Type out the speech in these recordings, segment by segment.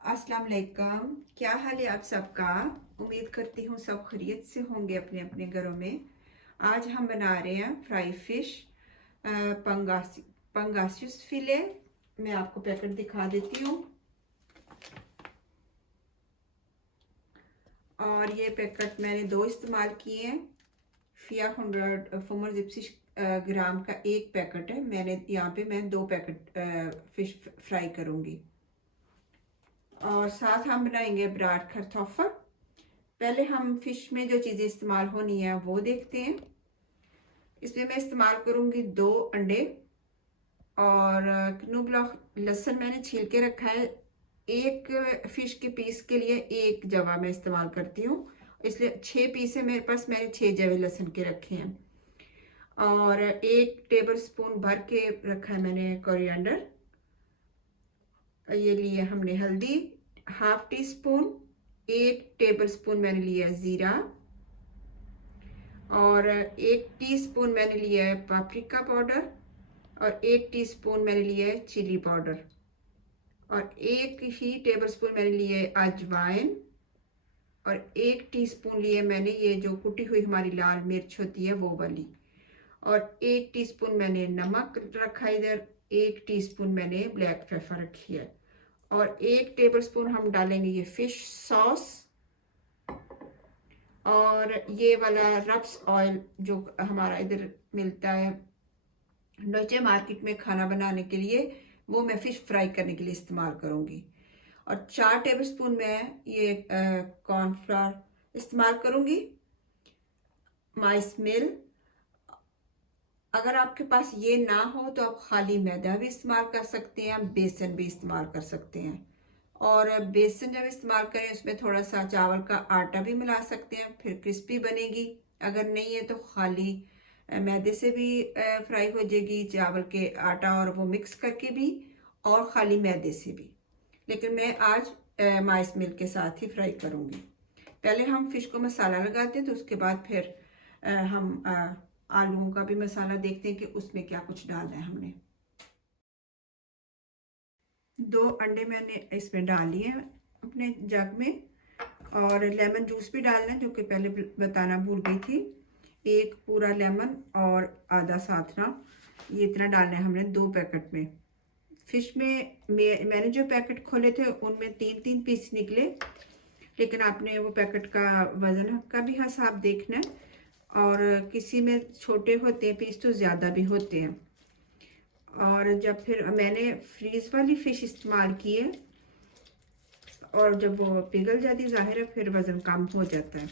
अस्सलाम वालेकुम। क्या हाल है आप सबका। उम्मीद करती हूँ सब खैरियत से होंगे अपने अपने घरों में। आज हम बना रहे हैं फ्राई फिश पंगासियस फिले। मैं आपको पैकेट दिखा देती हूँ। और ये पैकेट मैंने दो इस्तेमाल किए हैं। फिया 100 फुमर जिप्सी ग्राम का एक पैकेट है। यहाँ पे मैं दो पैकेट फिश फ्राई करूँगी। और साथ हम बनाएंगे ब्राड खरतोफर। पहले हम फिश में जो चीज़ें इस्तेमाल होनी है वो देखते हैं। इसमें मैं इस्तेमाल करूँगी 2 अंडे और क्नूबलॉक लहसुन मैंने छील के रखा है। एक फिश के पीस के लिए एक जवा मैं इस्तेमाल करती हूँ, इसलिए 6 पीस है मेरे पास। मैंने 6 जवे लहसुन के रखे हैं। और 1 टेबल स्पून भर के रखा है मैंने कोरिएंडर। ये लिए हमने हल्दी, half tea spoon. 1 table spoon मैंने लिया ज़ीरा और 1 टीस्पून मैंने लिया है पापरिका पाउडर और 1 टीस्पून मैंने लिया है चिली पाउडर और 1 ही टेबल स्पून मैंने लिया है अजवाइन और 1 टीस्पून लिए मैंने ये जो कुटी हुई हमारी लाल मिर्च होती है वो वाली। और 1 टीस्पून मैंने नमक रखा है इधर। 1 टीस्पून मैंने ब्लैक पेपर रखी है। और 1 टेबल स्पून हम डालेंगे ये फिश सॉस। और ये वाला रब्स ऑयल जो हमारा इधर मिलता है नीचे मार्केट में खाना बनाने के लिए, वो मैं फिश फ्राई करने के लिए इस्तेमाल करूँगी। और 4 टेबल स्पून मैं ये कॉर्नफ्लावर इस्तेमाल करूँगी। माइस मिल। अगर आपके पास ये ना हो तो आप खाली मैदा भी इस्तेमाल कर सकते हैं, बेसन भी इस्तेमाल कर सकते हैं। और बेसन जब इस्तेमाल करें उसमें थोड़ा सा चावल का आटा भी मिला सकते हैं, फिर क्रिस्पी बनेगी। अगर नहीं है तो खाली मैदे से भी फ्राई हो जाएगी, चावल के आटा और वो मिक्स करके भी, और खाली मैदे से भी। लेकिन मैं आज माइस मिल्क के साथ ही फ्राई करूँगी। पहले हम फिश को मसाला लगाते हैं, तो उसके बाद फिर हम आलूओं का भी मसाला देखते हैं कि उसमें क्या कुछ डालना है हमने। 2 अंडे मैंने इसमें डाल लिए अपने जग में। और लेमन जूस भी डालना है, जो कि पहले बताना भूल गई थी। एक पूरा लेमन और आधा साथना, ये इतना डालना है हमने 2 पैकेट में। फिश में मैंने जो पैकेट खोले थे उनमें 3-3 पीस निकले, लेकिन आपने वो पैकेट का वज़न का भी हिसाब देखना है। और किसी में छोटे होते हैं पीस तो ज़्यादा भी होते हैं। और जब फिर मैंने फ्रीज वाली फ़िश इस्तेमाल की है, और जब वो पिघल जाती ज़ाहिर है फिर वज़न कम हो जाता है।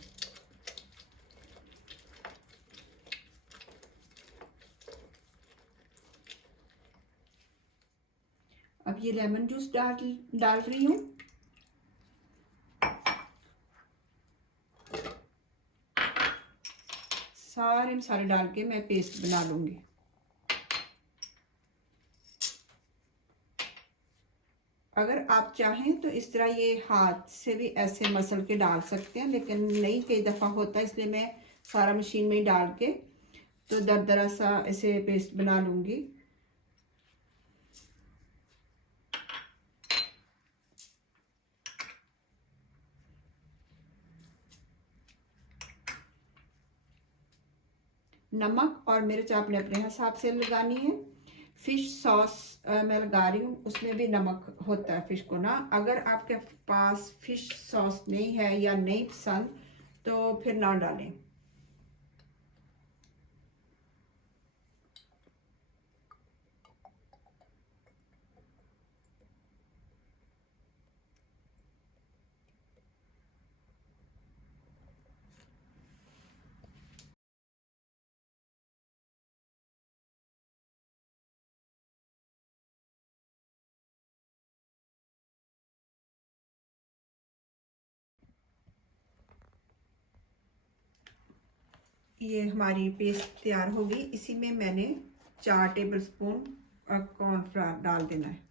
अब ये लेमन जूस डाल रही हूँ। सारे मसाले डाल के मैं पेस्ट बना लूँगी। अगर आप चाहें तो इस तरह ये हाथ से भी ऐसे मसल के डाल सकते हैं, लेकिन नहीं, कई दफ़ा होता है, इसलिए मैं सारा मशीन में ही डाल के तो दरदरा सा ऐसे पेस्ट बना लूँगी। नमक और मिर्च आपने अपने हिसाब से लगानी है। फिश सॉस मैं लगा रही हूँ, उसमें भी नमक होता है फिश को ना। अगर आपके पास फिश सॉस नहीं है या नहीं पसंद तो फिर ना डालें। ये हमारी पेस्ट तैयार होगी। इसी में मैंने 4 टेबल स्पून कॉर्नफ्लावर डाल देना है।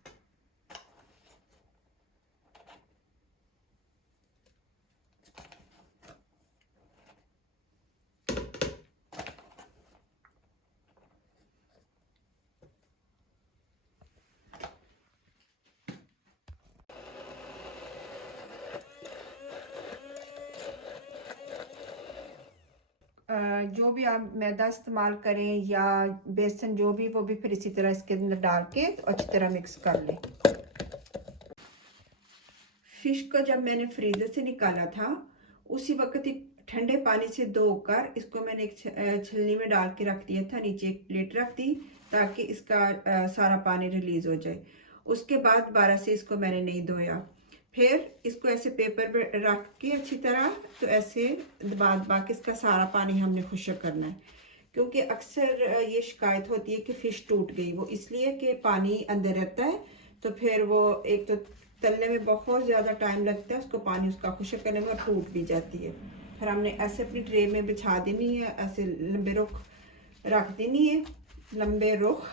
जो भी आप मैदा इस्तेमाल करें या बेसन, जो भी, वो भी फिर इसी तरह इसके अंदर डाल के तो अच्छी तरह मिक्स कर लें। फिश को जब मैंने फ्रीज़र से निकाला था उसी वक्त ही ठंडे पानी से धोकर इसको मैंने एक छलनी में डाल के रख दिया था, नीचे एक प्लेट रख दी ताकि इसका सारा पानी रिलीज़ हो जाए। उसके बाद दोबारा से इसको मैंने नहीं धोया। फिर इसको ऐसे पेपर पे रख के अच्छी तरह तो ऐसे दबा दबा के इसका सारा पानी हमने खुश्क करना है, क्योंकि अक्सर ये शिकायत होती है कि फ़िश टूट गई, वो इसलिए कि पानी अंदर रहता है। तो फिर वो एक तो तलने में बहुत ज़्यादा टाइम लगता है, उसको पानी उसका खुश्क करने में, और टूट भी जाती है। फिर हमने ऐसे अपनी ट्रे में बिछा देनी है, ऐसे लंबे रुख रख देनी है, लंबे रुख,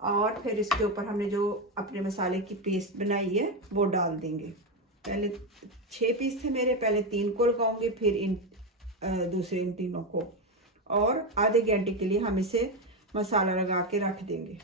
और फिर इसके ऊपर हमने जो अपने मसाले की पेस्ट बनाई है वो डाल देंगे। पहले 6 पीस थे मेरे, पहले 3 को लगाऊंगी, फिर इन दूसरे इन तीनों को, और आधे घंटे के लिए हम इसे मसाला लगा के रख देंगे।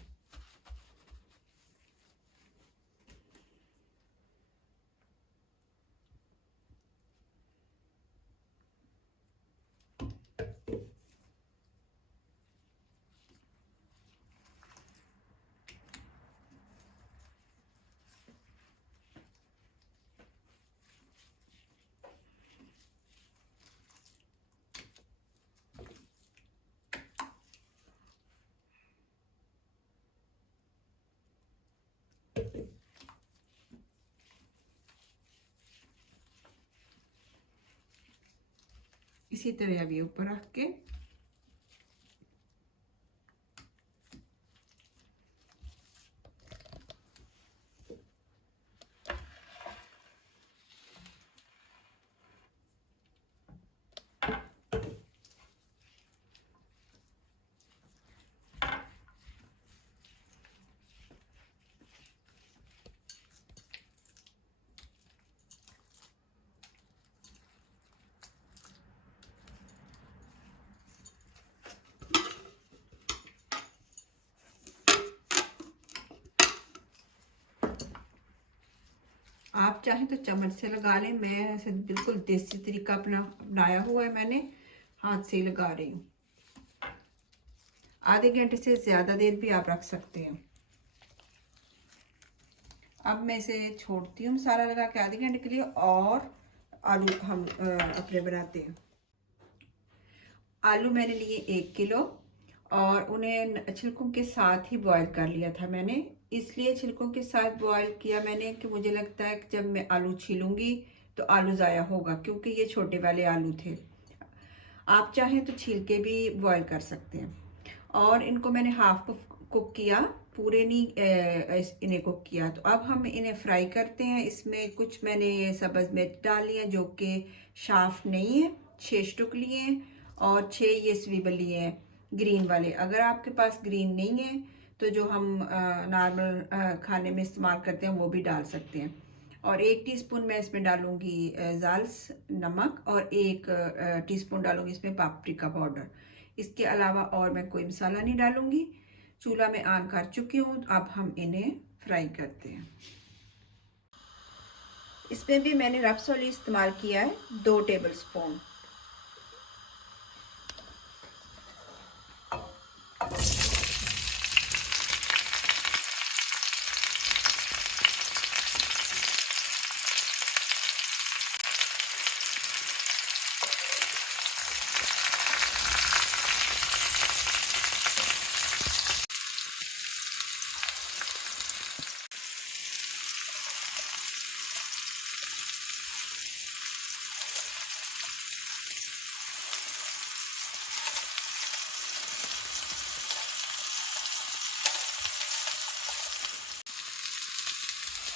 इसी तरह अभी ऊपर रख के आप चाहें तो चम्मच से लगा लें, मैं ऐसे बिल्कुल देसी तरीका अपनाया हुआ है, मैंने हाथ से ही लगा रही हूँ। आधे घंटे से ज़्यादा देर भी आप रख सकते हैं। अब मैं इसे छोड़ती हूँ मसाला लगा के आधे घंटे के लिए, और आलू हम अपने बनाते हैं। आलू मैंने लिए 1 किलो, और उन्हें छिलकों के साथ ही बॉईल कर लिया था मैंने। इसलिए छिलकों के साथ बॉईल किया मैंने कि मुझे लगता है कि जब मैं आलू छीलूंगी तो आलू ज़ाया होगा, क्योंकि ये छोटे वाले आलू थे। आप चाहें तो छील के भी बॉईल कर सकते हैं। और इनको मैंने हाफ कुक किया, पूरे नहीं इन्हें कुक किया। तो अब हम इन्हें फ्राई करते हैं। इसमें कुछ मैंने सब्ज़ मिर्च डाली है जो कि साफ नहीं है, 6 स्टुक लिए हैं, और 6 ये स्वीबल लिए हैं ग्रीन वाले। अगर आपके पास ग्रीन नहीं है तो जो हम नॉर्मल खाने में इस्तेमाल करते हैं वो भी डाल सकते हैं। और 1 टीस्पून मैं इसमें डालूंगी जाल्स नमक, और 1 टीस्पून डालूंगी इसमें पापरिका पाउडर। इसके अलावा और मैं कोई मसाला नहीं डालूंगी। चूल्हा में ऑन कर चुकी हूँ। अब हम इन्हें फ्राई करते हैं। इसमें भी मैंने रपसोली इस्तेमाल किया है, 2 टेबल स्पून।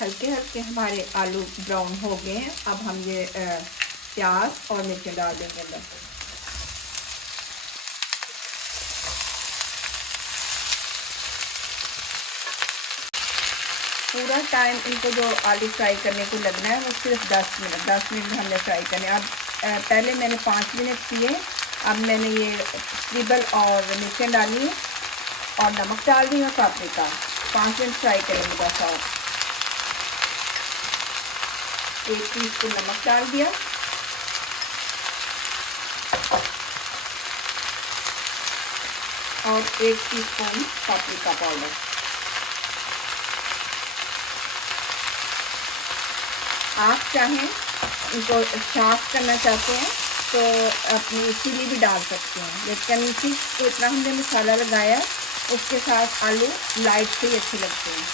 हल्के हल्के हमारे आलू ब्राउन हो गए हैं। अब हम ये प्याज और मिर्चें डाल देंगे अंदर। पूरा टाइम इनको जो आलू फ्राई करने को लगना है वो सिर्फ 10 मिनट में हमने फ्राई करने। अब पहले मैंने 5 मिनट किए, अब मैंने ये स्वीबल और मिर्चें डाली है और नमक डाल दी है, पापरिका। 5 मिनट फ्राई करेंगे बस। और 1 टीस्पून नमक डाल दिया, और 1 टीस्पून पापरिका पाउडर। आप चाहें इनको साफ करना चाहते हैं तो अपनी चिली भी डाल सकते हैं, लेकिन फिश को इतना हमने मसाला लगाया उसके साथ आलू लाइट से ही अच्छे लगते हैं।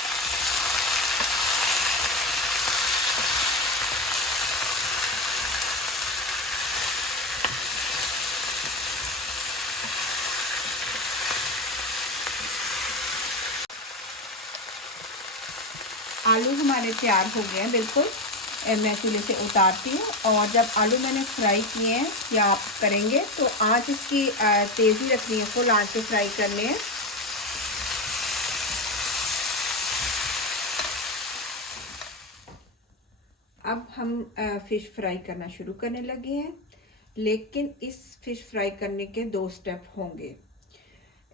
आलू हमारे तैयार हो गए हैं बिल्कुल। मैं चूल्हे से उतारती हूँ और जब आलू मैंने फ्राई किए हैं या आप करेंगे तो आँच इसकी तेज़ी रखनी है, फुल आँच पे फ्राई करने हैं। अब हम फ़िश फ्राई करना शुरू करने लगे हैं, लेकिन इस फ़िश फ्राई करने के 2 स्टेप होंगे।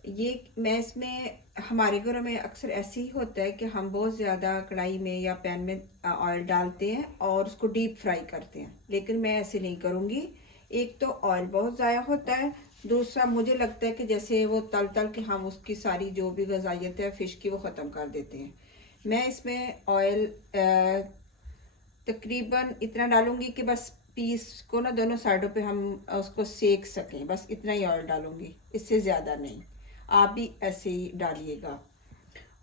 ये मैं इसमें हमारे घरों में अक्सर ऐसे ही होता है कि हम बहुत ज़्यादा कढ़ाई में या पैन में ऑयल डालते हैं और उसको डीप फ्राई करते हैं, लेकिन मैं ऐसे नहीं करूँगी। एक तो ऑयल बहुत ज़ाया होता है, दूसरा मुझे लगता है कि जैसे वो तल तल के हम उसकी सारी जो भी ग़िज़ाइयत है फ़िश की वो ख़त्म कर देते हैं। मैं इसमें ऑयल तकरीबन इतना डालूँगी कि बस पीस को ना दोनों साइडों पे हम उसको सेक सकें, बस इतना ही ऑयल डालूँगी, इससे ज़्यादा नहीं। आप भी ऐसे ही डालिएगा।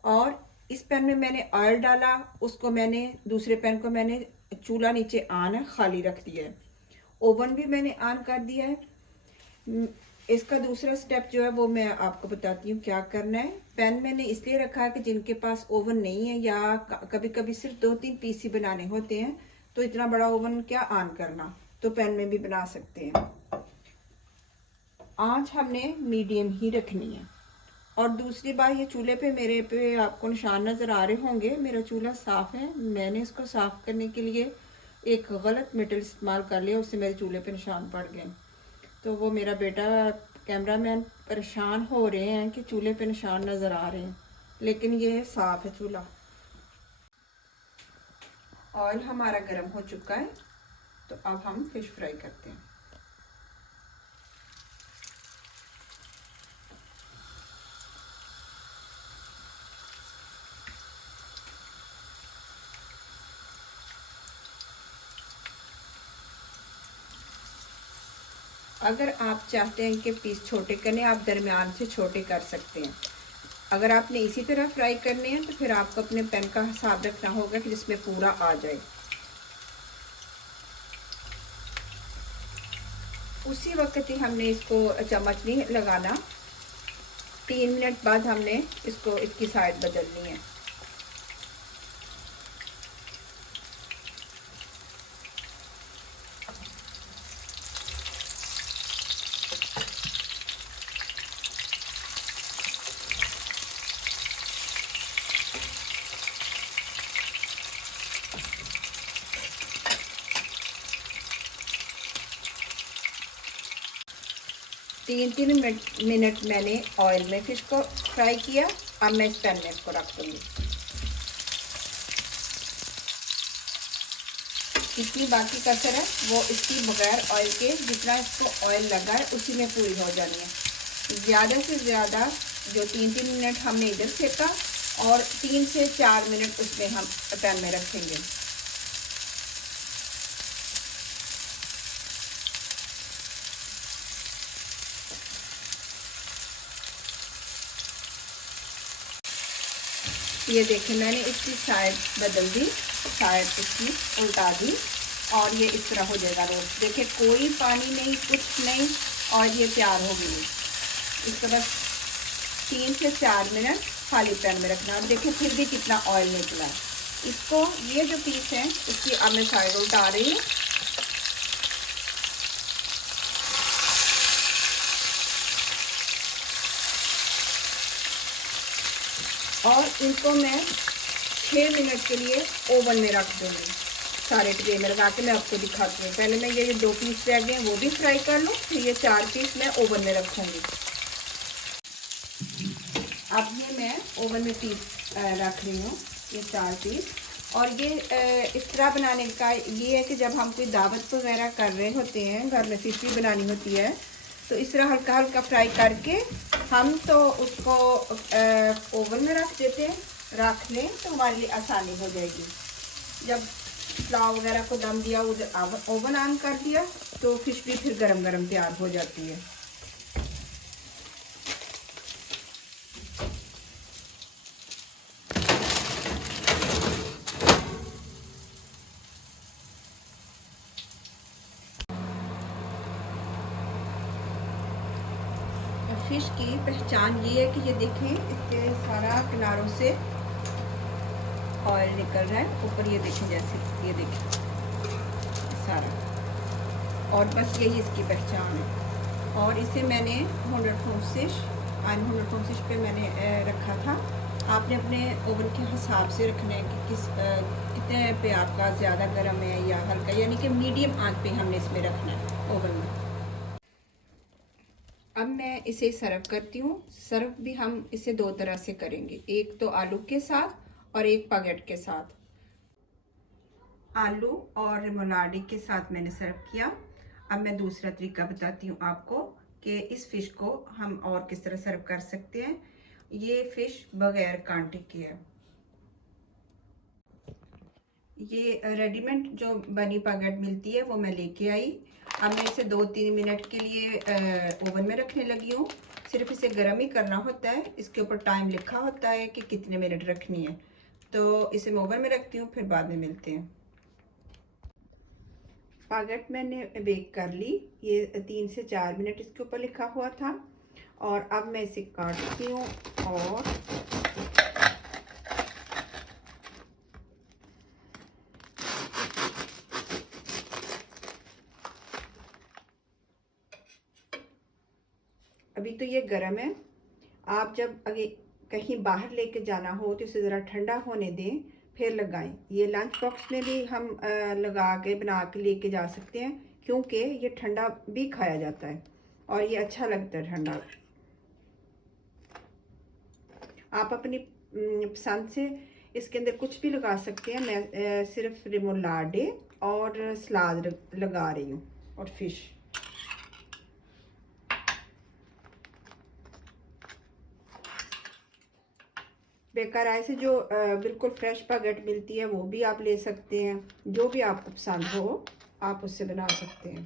और इस पैन में मैंने ऑयल डाला, उसको मैंने दूसरे पैन को मैंने चूल्हा नीचे ऑन है खाली रख दिया है, ओवन भी मैंने ऑन कर दिया है। इसका दूसरा स्टेप जो है वो मैं आपको बताती हूँ क्या करना है। पैन मैंने इसलिए रखा है कि जिनके पास ओवन नहीं है या कभी कभी सिर्फ 2-3 पीस ही बनाने होते हैं तो इतना बड़ा ओवन क्या ऑन करना, तो पैन में भी बना सकते हैं। आँच हमने मीडियम ही रखनी है। और दूसरी बात, ये चूल्हे पे मेरे पे आपको निशान नज़र आ रहे होंगे, मेरा चूल्हा साफ़ है। मैंने इसको साफ़ करने के लिए एक गलत मेटल इस्तेमाल कर लिया, उससे मेरे चूल्हे पे निशान पड़ गए। तो वो मेरा बेटा कैमरामैन परेशान हो रहे हैं कि चूल्हे पे निशान नज़र आ रहे हैं, लेकिन ये साफ़ है चूल्हा। ऑयल हमारा गर्म हो चुका है, तो अब हम फ़िश फ्राई करते हैं। अगर आप चाहते हैं कि पीस छोटे करने, आप दरमियान से छोटे कर सकते हैं। अगर आपने इसी तरह फ्राई करने हैं तो फिर आपको अपने पैन का हिसाब रखना होगा कि जिसमें पूरा आ जाए। उसी वक्त ही हमने इसको चम्मच नहीं लगाना, 3 मिनट बाद हमने इसको इसकी साइड बदलनी है। तीन मिनट मैंने ऑयल में फिश को फ्राई किया। अब मैं इस पैन में इसको रख दूँगी। जितनी बाकी कसर है वो इसकी बगैर ऑयल के, जितना इसको ऑयल लगा है उसी में पूरी हो जानी है। ज़्यादा से ज़्यादा जो 3-3 मिनट हमने इधर सेका और 3 से 4 मिनट उसमें हम पैन में रखेंगे। ये देखें, मैंने इसकी साइड बदल दी, साइड इसकी उल्टा दी और ये इस तरह हो जाएगा रोस्ट। देखिए कोई पानी नहीं, कुछ नहीं, और ये तैयार हो गई। इसको बस 3 से 4 मिनट खाली पैन में रखना। अब देखिए फिर भी कितना ऑयल निकला है। इसको, ये जो पीस है इसकी अब मैं साइड उल्टा रही हूँ। और इनको मैं 6 मिनट के लिए ओवन में रख दूँगी। सारे ट्रे में लगा के मैं आपको दिखाती हूँ। पहले मैं ये 2 पीस रह गए वो भी फ्राई कर लूँ, फिर ये 4 पीस मैं ओवन में रखूँगी। अब ये मैं ओवन में पीस रख रही हूँ, ये 4 पीस। और ये इस तरह बनाने का ये है कि जब हम कोई दावत वगैरह कर रहे होते हैं, घर में फिश भी बनानी होती है, तो इस तरह हल्का हल्का फ्राई करके हम तो उसको ओवन में रख देते हैं, रख लें तो हमारे लिए आसानी हो जाएगी। जब पुलाव वगैरह को दम दिया, उधर ओवन ऑन कर दिया तो फिश भी फिर गरम गरम तैयार हो जाती है। फिश की पहचान ये है कि ये देखें, इसके सारा किनारों से ऑयल निकल रहा है ऊपर, ये देखें, जैसे ये देखें सारा, और बस यही इसकी पहचान है। और इसे मैंने 100 फिश पे मैंने रखा था। आपने अपने ओवन के हिसाब से रखना है कि कितने पे आपका ज़्यादा गर्म है या हल्का, यानी कि मीडियम आंच पे हमने इसमें रखना है ओवन में। अब मैं इसे सर्व करती हूँ। सर्व भी हम इसे दो तरह से करेंगे, एक तो आलू के साथ और एक बागेट के साथ। आलू और रिमोलाडी के साथ मैंने सर्व किया। अब मैं दूसरा तरीका बताती हूँ आपको कि इस फिश को हम और किस तरह सर्व कर सकते हैं। ये फिश बगैर कांटे की है। ये रेडीमेड जो बनी बागेट मिलती है वो मैं लेके आई। अब मैं इसे 2-3 मिनट के लिए ओवन में रखने लगी हूँ। सिर्फ इसे गर्म ही करना होता है, इसके ऊपर टाइम लिखा होता है कि कितने मिनट रखनी है। तो इसे मैं ओवन में रखती हूँ, फिर बाद में मिलते हैं। बागेट मैंने बेक कर ली, ये 3 से 4 मिनट इसके ऊपर लिखा हुआ था। और अब मैं इसे काटती हूँ और अभी तो ये गर्म है। आप जब अगर कहीं बाहर लेके जाना हो तो इसे ज़रा ठंडा होने दें, फिर लगाएं। ये लंच बॉक्स में भी हम लगा के बना के लेके जा सकते हैं, क्योंकि ये ठंडा भी खाया जाता है और ये अच्छा लगता है ठंडा। आप अपनी पसंद से इसके अंदर कुछ भी लगा सकते हैं। मैं सिर्फ रिमोलाडे और सलाद लगा रही हूँ और फिश। बेकराय से जो बिल्कुल फ्रेश बागेट मिलती है वो भी आप ले सकते हैं। जो भी आपको पसंद हो आप उससे बना सकते हैं।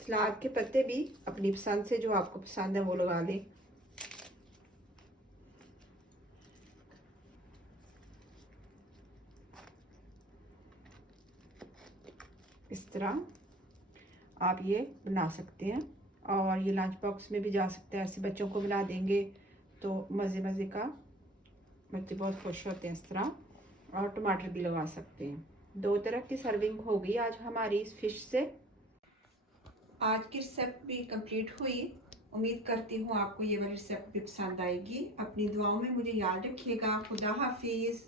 सलाद के पत्ते भी अपनी पसंद से जो आपको पसंद है वो लगा लें। इस तरह आप ये बना सकते हैं और ये लंच बॉक्स में भी जा सकते हैं। ऐसे बच्चों को बना देंगे तो मज़े मज़े का, बच्चे बहुत खुश होते हैं इस तरह। और टमाटर भी लगा सकते हैं। 2 तरह की सर्विंग हो गई आज हमारी इस फिश से। आज की रेसिपी भी कंप्लीट हुई। उम्मीद करती हूँ आपको ये वाली रेसिपी पसंद आएगी। अपनी दुआओं में मुझे याद रखिएगा। खुदा हाफिज़।